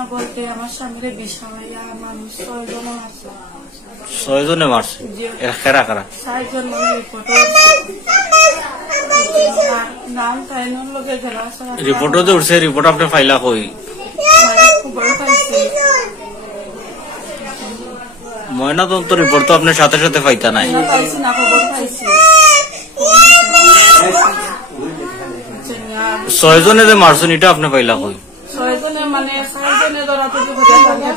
ঘটনা বলতে আমার স্বামীরে বিষাইয়া মানুষ 6 জন আছে। 6 জনে মারছে? কারা কারা? 6 জন নাম তাইনোর লগে গেলা রিপোর্টও যে উঠছে, রিপোর্ট আপনি ফাইলা কই? খবর পাইছি। ময়নাতদন্ত রিপোর্ট তো আপনি সাথে সাথে পাইতা নাই? পাইছি না, খবর পাইছি। 6 জনে যে মারছেন এটা আপনি পাইলা কই? 6 জনে মানে 6 জনে ধরা তো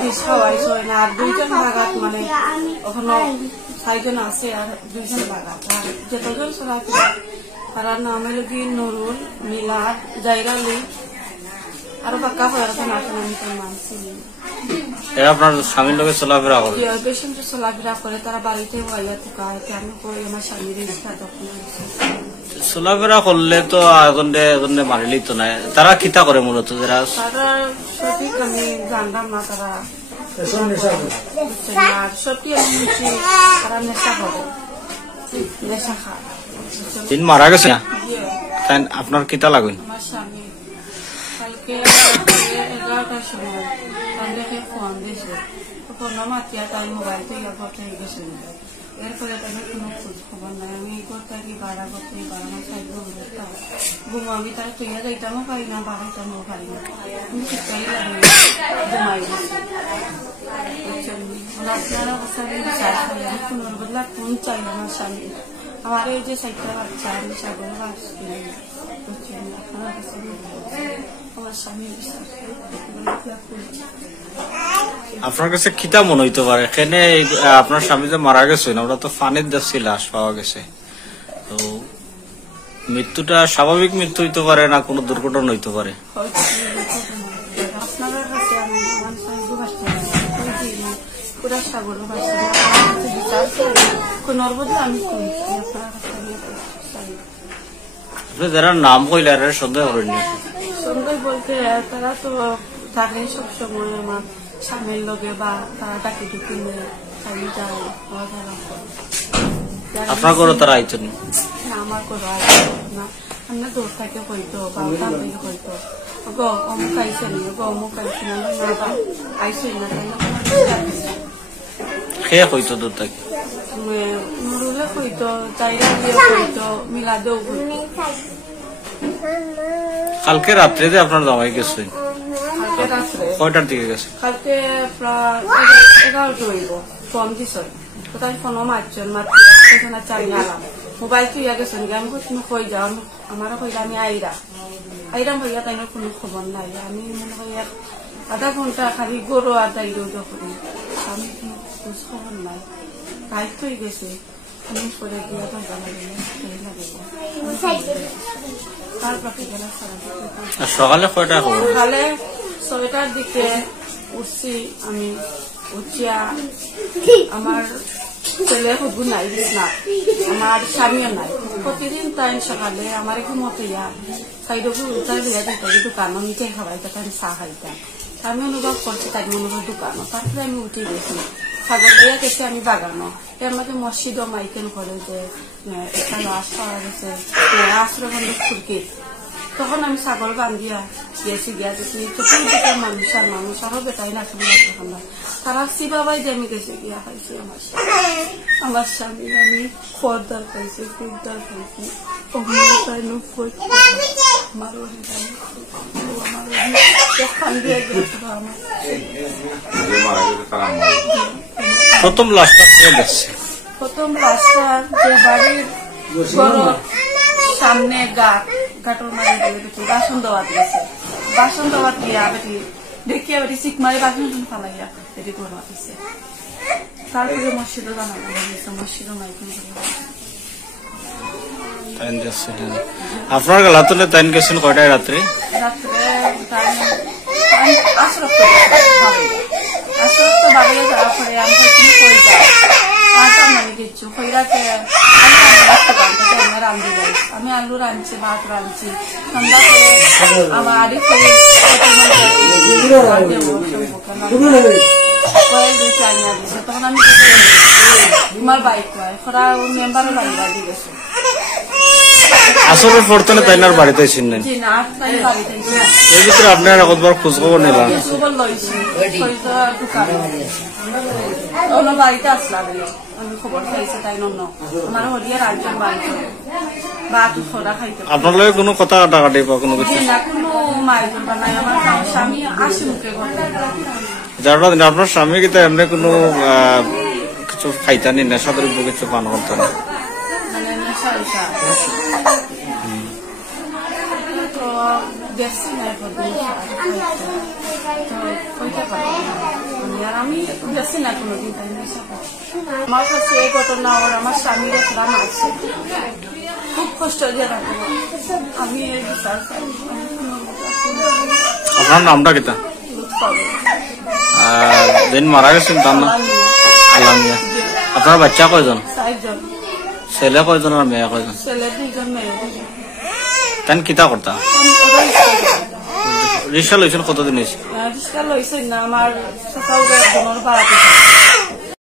বিষ খাওয়াইছ না, আর 2 জন বাগাত মানে ওখানে 6 জন আছে আর 2 জন বাগাত। আর যতজন চলাফেরা তার নাম হলো কি নুরুল, মিলাদ, জাইরালি আর বাক্কা পড়াশোনা না আমি তো মানছি। আপনার স্বামীর লোকের চলাফেরা করে? বেশি চলাফেরা করে, তারা বাড়িতে হইয়া থাকা। আমি কই আমার স্বামীর ইচ্ছা তখন চলাফেরা করলে তো এজনে মারিলেই তো নাই। তারা কিতা করে মূলত? যারা তারা সঠিক আমি জানলাম না, তারা সত্যি আমি তারা নেশা করে, নেশা খায়। দিন মারা গেছে তাই আপনার কিতা লাগুন? আমার স্বামী কালকে 11টার সময় তাদেরকে ফোন দিয়েছে, ফোন মাতিয়া তাই মোবাইল থেকে ঘটে গেছে। এরপরে তাদের কোনো খোঁজ খবর নাই। আমি করতে কি ভাড়া করতে বাড়ানো চাইব ঘুম, আমি তার তুইয়া যাইতামও পারি না, বাড়াইতামও পারি না। আমি শীতকালে লাগে ঘুমাই গেছি। আপনার অবস্থা চাই আমি কোনোর বদলা কোন চাই আমার স্বামী। আমার এই যে 4টা বাচ্চা, আমি সাগরে বাস করি। আপনার কাছে আমার স্বামী আপনার কাছে কিতা মনে হইতে পারে? এখানে আপনার স্বামী যে মারা গেছে ওরা তো ফানের দেশে লাশ পাওয়া গেছে, তো মৃত্যুটা স্বাভাবিক মৃত্যু হইতে পারে না কোনো দুর্ঘটনা হইতে পারে? আপনার কাছে আমি আমার স্বামী বাসতে পুরা সাগর কোনোর বদলে আমি আপনি যারা নাম কইলে আর সন্দেহ করেন? সন্দেহ বলতে তারা তো থাকে সবসময় আমার স্বামীর লগে, বা তারা ডাকি টুকি নিয়ে খাই যায়। আপনার ঘরে তারা আইতেন না? আমার ঘরে না, আমরা দূর থেকে হইতো বা ওখান থেকে হইতো অমুক আইসে নি, অমুক আইসে না, আইসে না। খেয়ে হইতো দূর থেকে? নুরুলে হইতো, চাইরা দিয়ে হইতো, মিলাদেও হইতো। কালকে রাত্রে যে আপনার জামাই গেছে কয়টার দিকে গেছে? কালকে প্রায় 11টা হইব। ফোন দিছ কোথায়, ফোনও মারছেন, মাত্র চাই নালাম মোবাইল তুইয়া গেছেন। আমি তুমি কই যাও, আমারও কইলে আমি আইরাম হইয়া তাই কোনো খবর নাই। আমি মনে হয় 1/2 ঘন্টা খালি গরু আর দাইরও করি, আমি কোনো খোঁজ খবর নাই। দায়িত্ব হয়ে গেছে, আমি করে দিয়া তো সকালে কয়টা? সকালে 6টার দিকে উঠছি। আমি উঠিয়া আমার ছেলে হুদু নাই না, আমার স্বামীও নাই। প্রতিদিন তাই সকালে আমার ঘুমতে সাইডকে উঠাই হইয়া দিত দোকানও মিঠাই খাওয়াইতে, তাই চা খাইতাম। আমি অনুভব করছি তাই মনে হয় দোকানও। তারপরে আমি উঠে গেছি, ছাগল লইয়া গেছি আমি বাগানো। এর মধ্যে মসজিদও মাইকেল করে যে একটা লাশ পাওয়া গেছে আশ্রমন্দ ফুরকি। তখন আমি ছাগল বান্ধিয়া গেছি, গিয়া দেখি চতুর্দিকে মানুষ আর মানুষ, আরো বেটাই না তারা শিবাবাই যে আমি গেছি গিয়া পাইছি আমার স্বামী। আমি খরদার পাইছি, খুবদার পাইছি, প্রথম লাশটা দেখছে? প্রথম লাশটা যে বাড়ির সামনে ঘাটর মারি দেখি বাসন দেওয়াত গেছে। বাসন দেওয়াত গিয়া বেটি দেখিয়া বেটি চিক মারি বাসন ফালাইয়া বেটি করোয়া দিছে। তারপরে মসজিদও জানানো হয়েছে, মসজিদও মাইকেল আপনার গালাতলে তাইন গেছেন কয়টায় রাত্রে? রাত্রে আসরক্ত বাড়িয়ে যাওয়ার পরে আমি কই যাই মানে কিছু কইরাতে রান্ধি যাই। আমি আলু রাঁধছি, ভাত রাঁধছি, ঠান্ডা করে আমার আড়ি করে দিছে। তখন আমি আমার বাইক নয়, ওরা মেম্বারের বাইরে দিয়ে গেছে। আসরের পর তো তাইনার বাড়িতে ছিল না জি না তাই বাড়িতে ছিল এর ভিতরে আপনার একবার খোঁজ খবর নিলাম খবর লইছি হয়তো দোকানে অন্য বাড়িতে আসলাম আমি খবর খাইছে তাই নন্য আমার হরিয়ার একজন বাড়িতে বাকি খোরা খাইতে আপনার লগে কোনো কথা কাটাকাটি বা কোনো কিছু না কোনো মাইজুর বানাই আমার স্বামী আসি মুখে ঘরে যারা আপনার স্বামী কিন্তু এমনি কোনো কিছু খাইতানি নেশা দ্রব্য কিছু পান করতেন না মানে নেশা নেশা তো দেখছি না এখন কইতে পারি আর আমি দেখছি না কোনোদিন তাই নেশা আমার কাছে এই ঘটনা ওর আমার স্বামীর একটা মারছে খুব কষ্ট দিয়ে রাখবো আমি এই বিচার চাই আপনার নামটা কিতা দিন মারা গেছেন তার নাম আলামিয়া আপনার বাচ্চা কয়জন চারজন ছেলে কয়জন আর মেয়ে কয়জন ছেলে দুইজন মেয়ে দুইজন তেন কিতা করতা রিক্সা লইছেন কতদিন হয়েছে রিক্সা লইছে না আমার সকাল বেলা বাড়াতে